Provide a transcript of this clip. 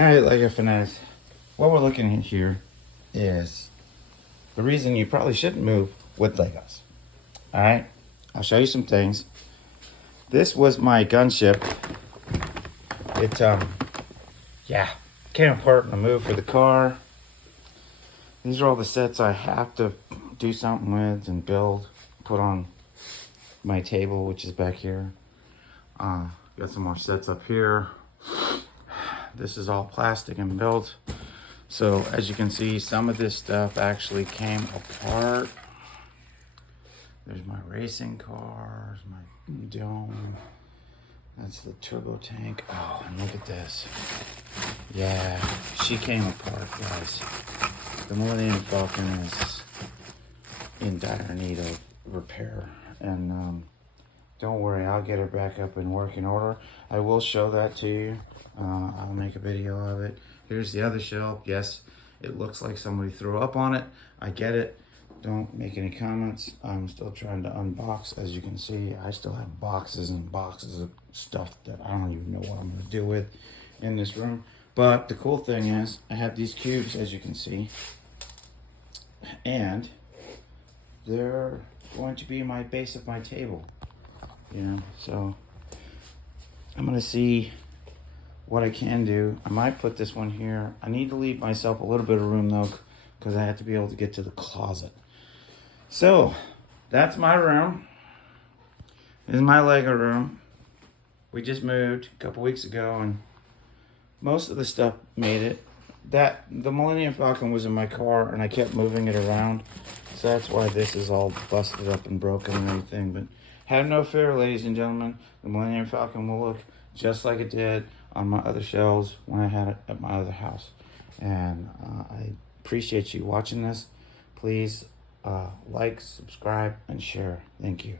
Alright, Lego Fanatics. What we're looking at here is the reason you probably shouldn't move with Legos. Alright, I'll show you some things. This was my gunship. It, came apart in the move for the car. These are all the sets I have to do something with and build, put on my table, which is back here. Got some more sets up here. This is all plastic and built. So as you can see, some of this stuff actually came apart. There's my racing cars, my dome. That's the turbo tank. Oh, and look at this. Yeah, she came apart, guys. The Millennium Falcon is in dire need of repair. And don't worry, I'll get her back up in working order. I will show that to you. I'll make a video of it. Here's the other shelf. Yes, it looks like somebody threw up on it. I get it. Don't make any comments. I'm still trying to unbox. As you can see, I still have boxes and boxes of stuff that I don't even know what I'm going to do with in this room. But the cool thing is, I have these cubes, as you can see. And they're going to be my base of my table. You know, so I'm going to see what I can do. I might put this one here. I need to leave myself a little bit of room though, because I have to be able to get to the closet. So that's my room. This is my Lego room. We just moved a couple weeks ago and most of the stuff made it. The Millennium Falcon was in my car and I kept moving it around. So that's why this is all busted up and broken and everything. But have no fear, ladies and gentlemen. The Millennium Falcon will look just like it did on my other shelves when I had it at my other house. And I appreciate you watching this. Please like, subscribe, and share. Thank you.